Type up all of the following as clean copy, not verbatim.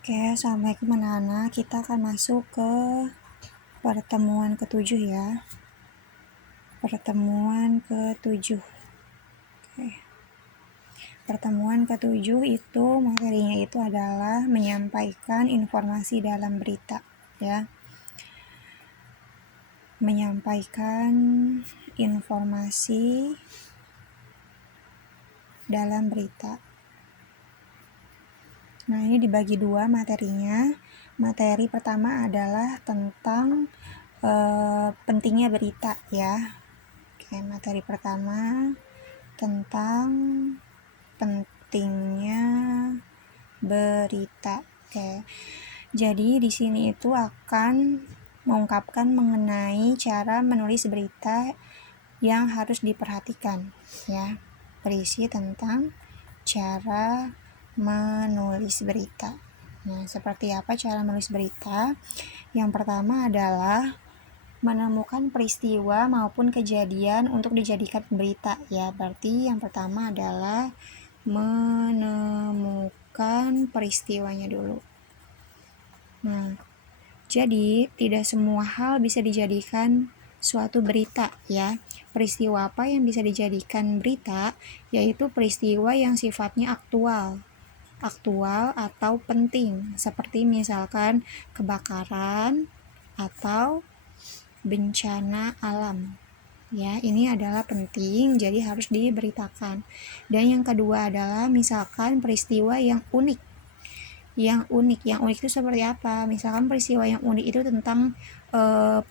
Oke, assalamualaikum anak-anak. Kita akan masuk ke pertemuan ke-7 ya. Pertemuan ke-7. Oke. Pertemuan ke-7 itu materinya itu adalah menyampaikan informasi dalam berita ya. Menyampaikan informasi dalam berita. Nah, ini dibagi dua materinya. Materi pertama adalah tentang pentingnya berita ya. Oke, materi pertama tentang pentingnya berita. Oke. Jadi di sini itu akan mengungkapkan mengenai cara menulis berita yang harus diperhatikan ya. Berisi tentang cara menulis berita. Nah, seperti apa cara menulis berita? Yang pertama adalah menemukan peristiwa maupun kejadian untuk dijadikan berita ya. Berarti yang pertama adalah menemukan peristiwanya dulu. Nah, jadi tidak semua hal bisa dijadikan suatu berita ya. Peristiwa apa yang bisa dijadikan berita? Yaitu peristiwa yang sifatnya aktual atau penting, seperti misalkan kebakaran atau bencana alam ya. Ini adalah penting, jadi harus diberitakan. Dan yang kedua adalah misalkan peristiwa yang unik. Yang unik itu seperti apa? Misalkan peristiwa yang unik itu tentang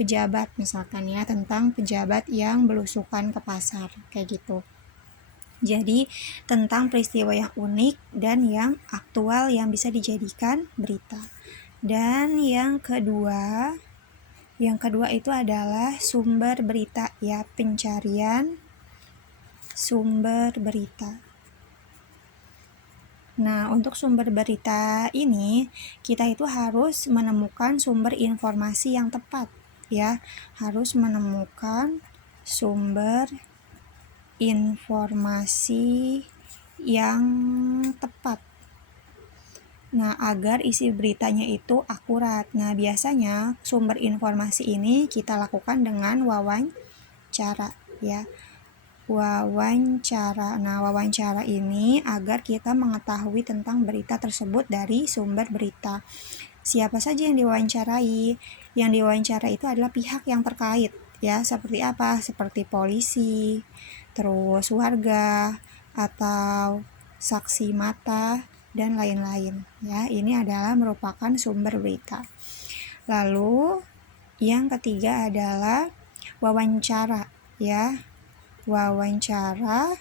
pejabat misalkan ya, tentang pejabat yang belusukan ke pasar kayak gitu. Jadi tentang peristiwa yang unik dan yang aktual yang bisa dijadikan berita. Dan yang kedua itu adalah sumber berita ya, pencarian sumber berita. Nah, untuk sumber berita ini kita itu harus menemukan sumber informasi yang tepat ya. Harus menemukan sumber informasi yang tepat. Nah, agar isi beritanya itu akurat. Nah, biasanya sumber informasi ini kita lakukan dengan wawancara ya. Nah, wawancara ini agar kita mengetahui tentang berita tersebut dari sumber berita. Siapa saja yang diwawancarai? Yang diwawancarai itu adalah pihak yang terkait ya. Seperti apa? Seperti polisi, terus warga, atau saksi mata dan lain-lain ya. Ini adalah merupakan sumber berita. Lalu yang ketiga adalah wawancara ya. Wawancara,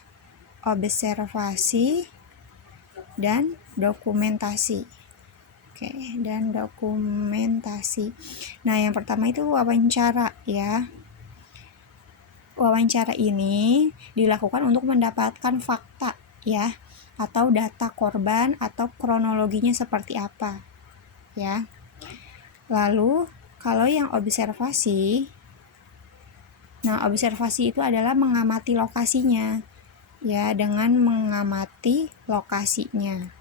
observasi, dan dokumentasi. Oke, dan dokumentasi. Nah, yang pertama itu wawancara ya. Wawancara ini dilakukan untuk mendapatkan fakta ya, atau data korban atau kronologinya seperti apa ya. Lalu kalau yang observasi, nah observasi itu adalah mengamati lokasinya ya, dengan mengamati lokasinya.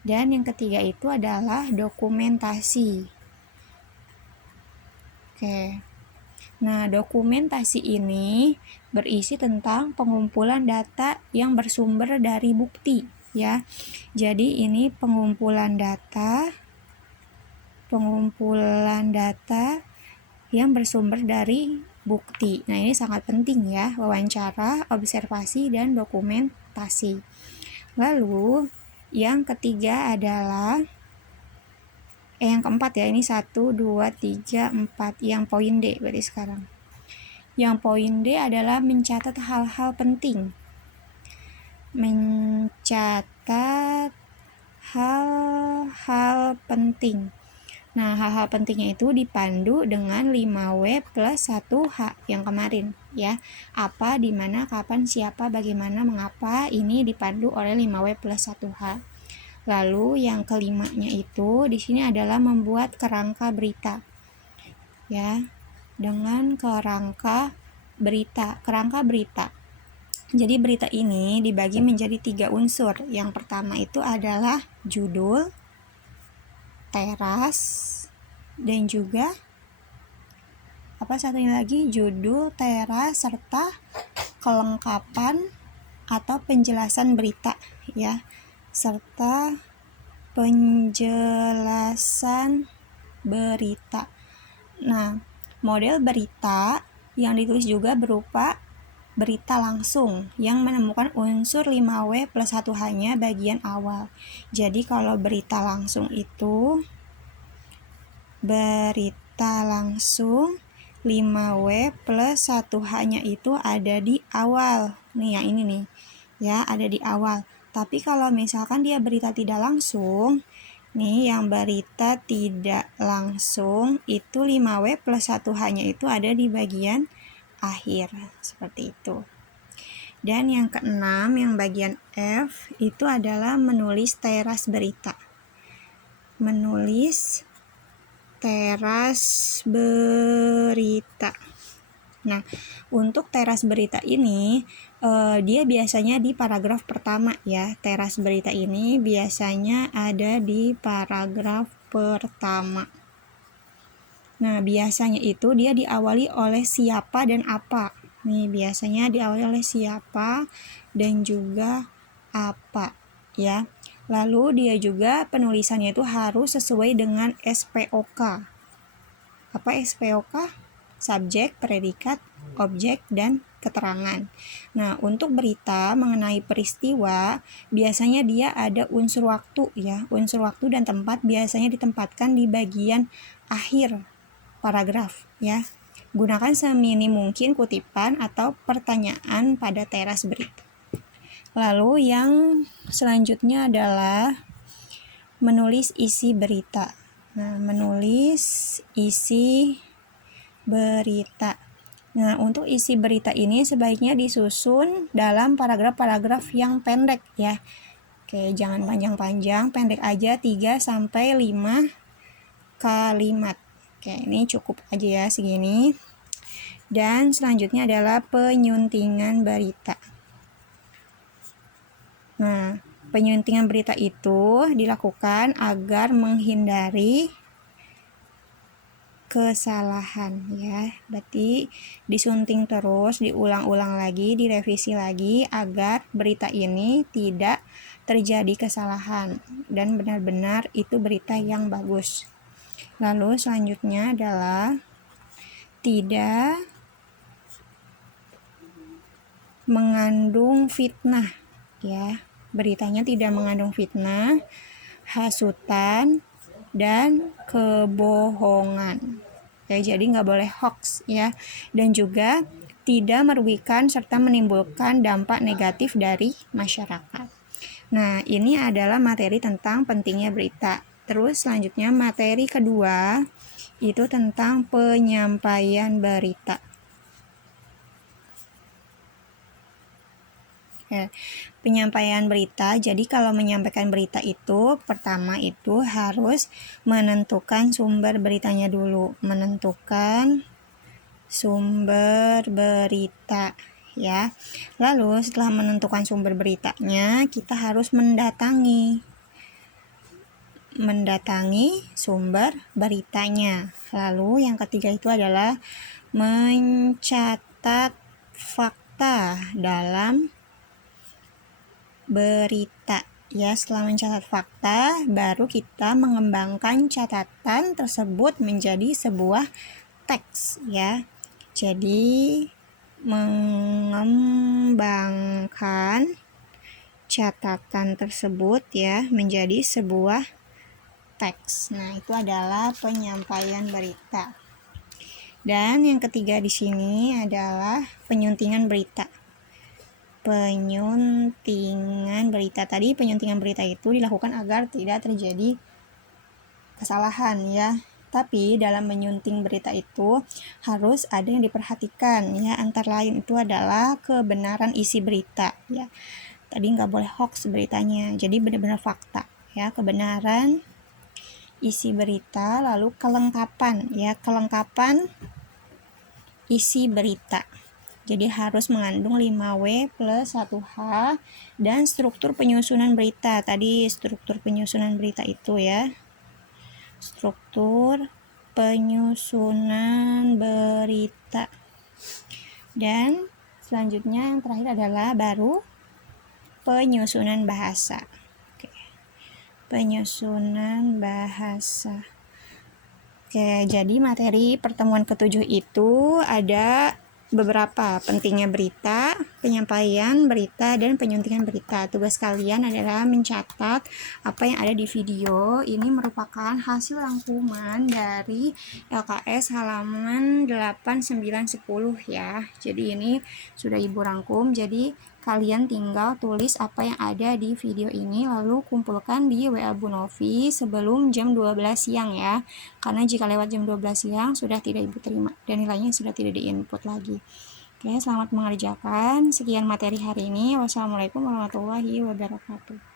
Dan yang ketiga itu adalah dokumentasi. Oke. Nah, dokumentasi ini berisi tentang pengumpulan data yang bersumber dari bukti ya. Jadi ini pengumpulan data yang bersumber dari bukti. Nah, ini sangat penting ya, wawancara, observasi, dan dokumentasi. Lalu yang ketiga adalah yang keempat ya, ini 1, 2, 3, 4. Yang poin D berarti sekarang. Yang poin D adalah mencatat hal-hal penting. Mencatat hal-hal penting. Nah, hal-hal pentingnya itu dipandu dengan 5W plus 1H yang kemarin ya. Apa, di mana, kapan, siapa, bagaimana, mengapa, ini dipandu oleh 5W plus 1H. Lalu yang kelimanya itu di sini adalah membuat kerangka berita ya, dengan kerangka berita. Jadi berita ini dibagi menjadi 3 unsur. Yang pertama itu adalah judul, teras, dan juga apa satunya lagi, judul, teras, serta kelengkapan atau penjelasan berita ya, serta penjelasan berita. Nah, model berita yang ditulis juga berupa berita langsung yang menemukan unsur 5W plus 1H-nya bagian awal. Jadi kalau berita langsung itu berita langsung 5W plus 1H-nya itu ada di awal. Nih yang ini nih. Ya, ada di awal. Tapi kalau misalkan dia berita tidak langsung, nih yang berita tidak langsung itu 5W plus 1H-nya itu ada di bagian akhir. Seperti itu. Dan yang keenam, yang bagian F, itu adalah menulis teras berita. Menulis teras berita. Nah, untuk teras berita ini, dia biasanya di paragraf pertama ya. Teras berita ini biasanya ada di paragraf pertama. Nah, biasanya itu dia diawali oleh siapa dan apa. Nih, biasanya diawali oleh siapa dan juga apa ya. Lalu dia juga penulisannya itu harus sesuai dengan SPOK. Apa SPOK? Subjek, predikat, objek, dan keterangan. Nah, untuk berita mengenai peristiwa, biasanya dia ada unsur waktu ya. Unsur waktu dan tempat biasanya ditempatkan di bagian akhir paragraf ya. Gunakan seminim mungkin kutipan atau pertanyaan pada teras berita. Lalu yang selanjutnya adalah menulis isi berita. Nah, menulis isi berita. Nah, untuk isi berita ini sebaiknya disusun dalam paragraf-paragraf yang pendek ya. Oke, jangan panjang-panjang, pendek aja 3-5 kalimat. Oke, ini cukup aja ya segini. Dan selanjutnya adalah penyuntingan berita. Nah, penyuntingan berita itu dilakukan agar menghindari kesalahan ya. Berarti disunting terus, diulang-ulang lagi, direvisi lagi agar berita ini tidak terjadi kesalahan dan benar-benar itu berita yang bagus. Lalu selanjutnya adalah tidak mengandung fitnah ya. Beritanya tidak mengandung fitnah, hasutan, dan kebohongan. Ya, jadi nggak boleh hoax ya. Dan juga tidak merugikan serta menimbulkan dampak negatif dari masyarakat. Nah, ini adalah materi tentang pentingnya berita. Terus selanjutnya materi kedua itu tentang penyampaian berita. Ya, penyampaian berita. Jadi kalau menyampaikan berita itu pertama itu harus menentukan sumber beritanya dulu. Menentukan sumber berita ya. Lalu setelah menentukan sumber beritanya, kita harus mendatangi sumber beritanya. Lalu yang ketiga itu adalah mencatat fakta dalam berita ya. Setelah mencatat fakta, baru kita mengembangkan catatan tersebut menjadi sebuah teks ya. Jadi mengembangkan catatan tersebut ya menjadi sebuah teks. Nah, itu adalah penyampaian berita. Dan yang ketiga di sini adalah penyuntingan berita. Penyuntingan berita tadi, penyuntingan berita itu dilakukan agar tidak terjadi kesalahan ya. Tapi dalam menyunting berita itu harus ada yang diperhatikan ya. Antara lain itu adalah kebenaran isi berita ya. Tadi nggak boleh hoax beritanya, jadi benar-benar fakta ya. Kebenaran isi berita, lalu kelengkapan ya. Kelengkapan isi berita. Jadi harus mengandung 5W plus 1H dan struktur penyusunan berita. Tadi struktur penyusunan berita itu ya. struktur penyusunan berita. Dan selanjutnya yang terakhir adalah baru penyusunan bahasa. Oke. Penyusunan bahasa. Oke, jadi materi pertemuan ke-7 itu ada beberapa: pentingnya berita, penyampaian berita, dan penyuntingan berita. Tugas kalian adalah mencatat apa yang ada di video. Ini merupakan hasil rangkuman dari LKS halaman 8, 9, 10 ya. Jadi ini sudah Ibu rangkum, jadi kalian tinggal tulis apa yang ada di video ini, lalu kumpulkan di WA Bu Novi sebelum jam 12 siang ya. Karena jika lewat jam 12 siang sudah tidak Ibu terima dan nilainya sudah tidak diinput lagi. Oke, selamat mengerjakan. Sekian materi hari ini. Wassalamualaikum warahmatullahi wabarakatuh.